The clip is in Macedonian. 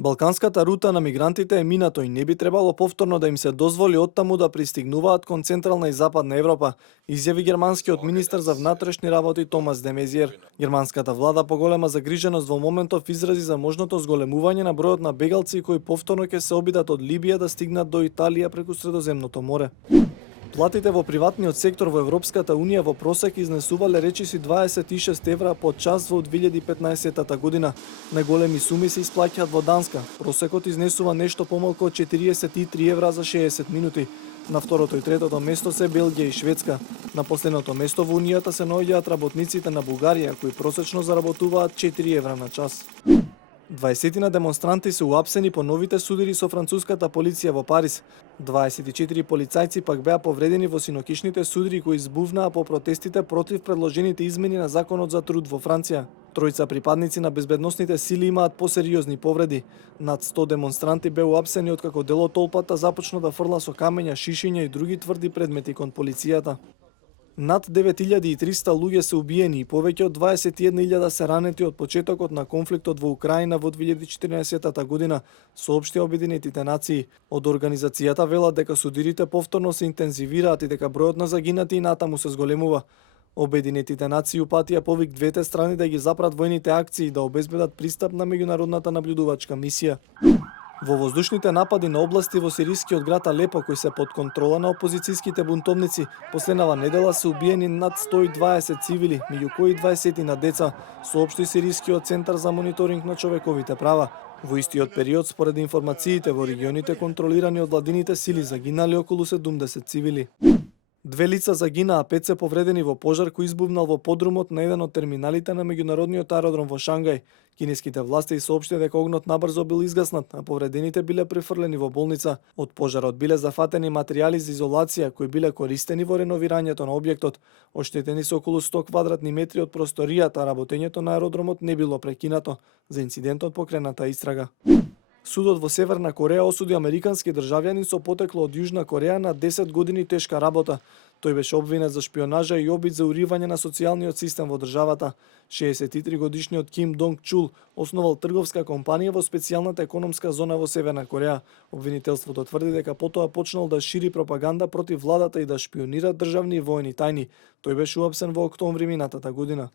Балканската рута на мигрантите е минато и не би требало повторно да им се дозволи оттаму да пристигнуваат кон Централна и Западна Европа, изјави германскиот министер за внатрешни работи Томас де Мезиер. Германската влада поголема загриженост во моментов изрази за можното зголемување на бројот на бегалци кои повторно ќе се обидат од Либија да стигнат до Италија преку Средоземното море. Платите во приватниот сектор во Европската Унија во просек изнесувале речиси 26 евра по час во 2015 година. Најголеми суми се исплаќаат во Данска. Просекот изнесува нешто помалку од 43 евра за 60 минути. На второто и третото место се Белгија и Шведска. На последното место во Унијата се наоѓаат работниците на Бугарија, кои просечно заработуваат 4 евра на час. 20 демонстранти се уапсени по новите судири со француската полиција во Париз. 24 полицајци пак беа повредени во синокишните судири кои избувнаа по протестите против предложените измени на законот за труд во Франција. Тројца припадници на безбедносните сили имаат посериозни повреди. Над 100 демонстранти беа уапсени откако дел од толпата започна да фрла со камења, шишиња и други тврди предмети кон полицијата. Над 9300 луѓе се убиени и повеќе од 21.000 се ранети од почетокот на конфликтот во Украина во 2014 година, соопшти Обединетите нации. Од организацијата велат дека судирите повторно се интензивираат и дека бројот на загинати и натаму се зголемува. Обединетите нации упатија повик двете страни да ги запрат војните акции и да обезбедат пристап на меѓународната наблюдувачка мисија. Во воздушните напади на области во сирискиот град Алепо, кои се под контрола на опозицијските бунтовници, последнава недела се убиени над 120 цивили, меѓу кои 20 на деца, соопшти Сирискиот центар за мониторинг на човековите права. Во истиот период, според информациите во регионите контролирани од владините сили, загинали околу 70 цивили. 2 лица загинаа, 5 се повредени во пожар кој избувнал во подрумот на еден од терминалите на меѓународниот аеродром во Шангај. Кинеските власти соопштија дека огнот набрзо бил изгаснат, а повредените биле префрлени во болница. Од пожарот биле зафатени материјали за изолација кои биле користени во реновирањето на објектот. Оштетени се околу 100 квадратни метри од просторијата, а работењето на аеродромот не било прекинато. За инцидентот покрената истрага. Судот во Северна Кореја осуди американски државјанин со потекло од Јужна Кореја на 10 години тешка работа. Тој беше обвинет за шпионажа и обид за уривање на социјалниот систем во државата. 63 годишниот Ким Донг Чул основал трговска компанија во специјалната економска зона во Северна Кореја. Обвинителството тврди дека потоа почнал да шири пропаганда против владата и да шпионира државни и воени тајни. Тој беше уапсен во октомври минатата година.